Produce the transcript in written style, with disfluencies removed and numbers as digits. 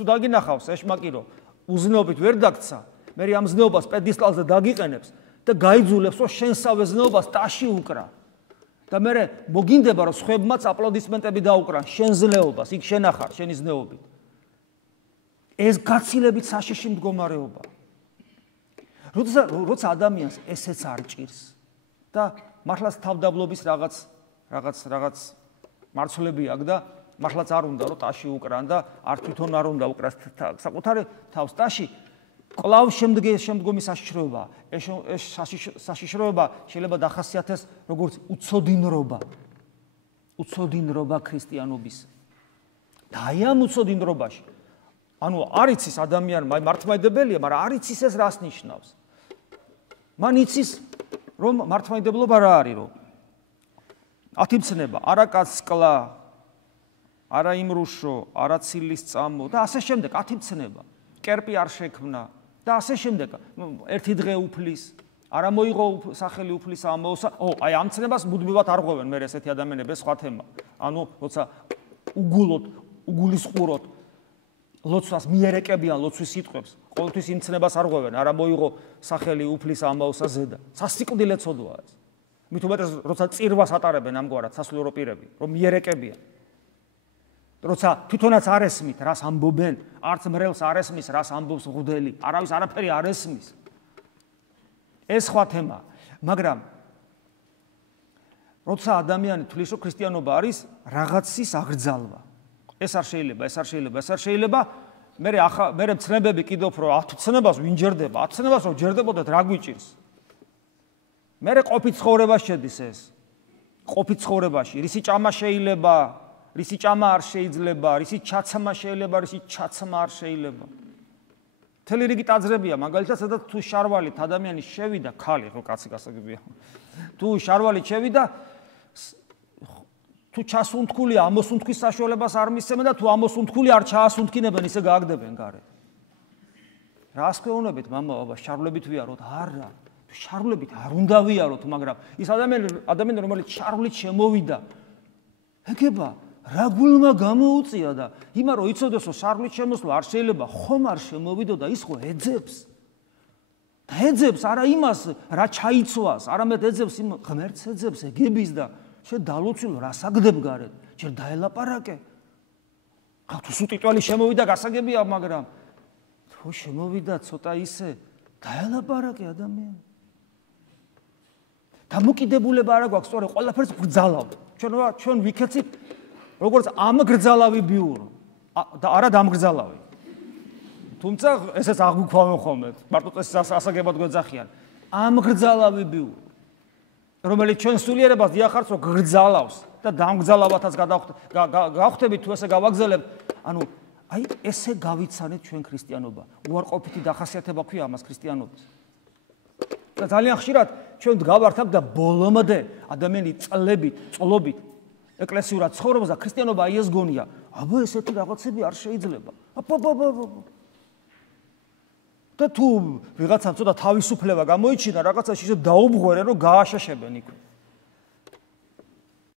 თუ დაგინახავს ეშმაკი რომ უზნეობით ვერ დაგცა, მე ამ ზნეობას პედესტალზე დაგიყენებს და გაიძულებს რომ შენსავე ზნეობას ტაში უკრა. და მე მოგინდება რომ სხვებმაც აპლოდისმენტები დაუკრან შენ ზნეობას, იქ შენახარ შენი ზნეობით. ეს გაცილებით საშიში მდგომარეობა. როცა ადამიანს ესეც არ ჭირს და მართლაც თავდაბლობის რაღაც მარცვლები აქვს და მართლაც არ უნდა რომ ტაში უკრან და არ თვითონ არ უნდა უკრას საკუთარი თავს ტაში, კვლავ შემდგომი საშიშროება. ეს საშიშროება შეიძლება დახასიათდეს როგორც უცოდინრობა ქრისტიანობის. და აი ამ უცოდინრობაში ანუ არ იცის ადამიანმა მართლმადიდებელია, მაგრამ არ იცის ეს რას ნიშნავს. მან იცის რომ მართლმადიდებლობა რა არის, რომ ათიმცნება, არა კაცკლა, არა იმრუშო, არა ცილის წამო და ასე შემდეგ ათიმცნება, კერპი არ შექმნა და ასე შემდეგ. ერთი დღე უფლის, არა მოიღო სახელი უფლის ამოუსა. აი ამ ცნებას მუდმივად არ ღვევენ მე ესეთი ადამიანები, სხვა თემა. ანუ როცა უგულისყუროთ ლოცვას მიერეკებიან ლოცვის სიტყვებს, ყოველთვის იმ ცნებას არ ღვევენ, არა მოიღო სახელი უფლის ამაოსა ზედა. სასიკვდილე ცოდვაა ეს. მით უმეტეს როცა წირვას ატარებენ ამგვარად სასულიერო პირები, რომ მიერეკებიან. როცა თვითონაც არ ესმით, რას ამბობენ, არც მრევლს არ ესმის, რას ამბობს მღვდელი, არავის არაფერი არ ესმის. ეს სხვა თემაა, მაგრამ როცა ადამიანი თვლის, რომ ქრისტიანობა არის რაღაცის აღრძალვა. ეს არ შეიძლება. მე მცნებები კიდევ უფრო 10 ცნებას ვინ ჯერდება, 10 ცნებას რომ ჯერდებოდეთ რა გვიჭირს. მე ყოფით ცხოვრებას შედის ეს. ყოფით ცხოვრებაში, რისი ჭამა შეიძლება, რისი ჭამა არ შეიძლება, რისი ჩაცმა შეიძლება, რისი ჩაცმა არ შეიძლება. მთელი რიგი ტაძრებია, მაგალითად, სადაც თუ შარვალით ადამიანი შევიდა, ქალი, ხო კაცი გასაგებია. თუ შარვალით შევიდა, თუ ჩასუნთქულია, ამოსუნთქვის საშუალებას არ მისცემენ და თუ ამოსუნთქული არ ჩაასუნთქინებენ, ისე გააგდებენ გარეთ. რას ქვეუნებით, მამა, ბაბა, შარვლებით ვიაროთ? არა. შარვლებით არ უნდა ვიაროთ, მაგრამ ის ადამიანი, რომელიც შარვლით შემოვიდა, ეგება რა გულმა გამოუწია და იმა რომ იცოდეს, რომ შარვლით შემოსვლა არ შეიძლება, ხომ არ შემოვიდო და ის ხო ეძებს. და ეძებს არა იმას, რა ჩაიცვას, არამედ ეძებს იმ ღმერთს ეძებს, ეგების და შენ დალოცილო რა საგდებ გარეთ, ჯერ დაელაპარაკე. თუ სუტიტველი შემოვიდა გასაგებია, მაგრამ თუ შემოვიდა ცოტა ისე დაელაპარაკე ადამიანი. დამოკიდებულება არა გვაქვს, სწორედ ყველაფერს გრძალავთ. ჩვენ ვიქეცით როგორც ამ გრძალავი ბიურო და არა დამგრძალავი. თუმცა ესეც აღვიქვამენ ხოლმე, მარტო წესის ასაგებად გვეძახიან. ამ გრძალავი ბიურო, რომელიც ჩვენ სულიერებას დიახარს, რომ გრძალავს და დამგრძალავათაც გავხდებით თუ ესე გავაგზავნებთ, ანუ აი ესე გავიცანეთ ჩვენ ქრისტიანობა. უარყოფითი დახასიათება ქვია ამას ქრისტიანობის. და ძალიან ხშირად ჩვენ დგავართ აქ და ბოლომდე ადამიანი წლობით ეკლესიურად ცხოვრობს და ქრისტიანობა აი ეს გონია. აბა ესეთი რაღაცები არ შეიძლება. და თუ ვიღაცამ ცოტა თავისუფლება გამოიჩინა, რაღაცაში ისე დაუბღვერენ, რომ გააშაშებენ იქ.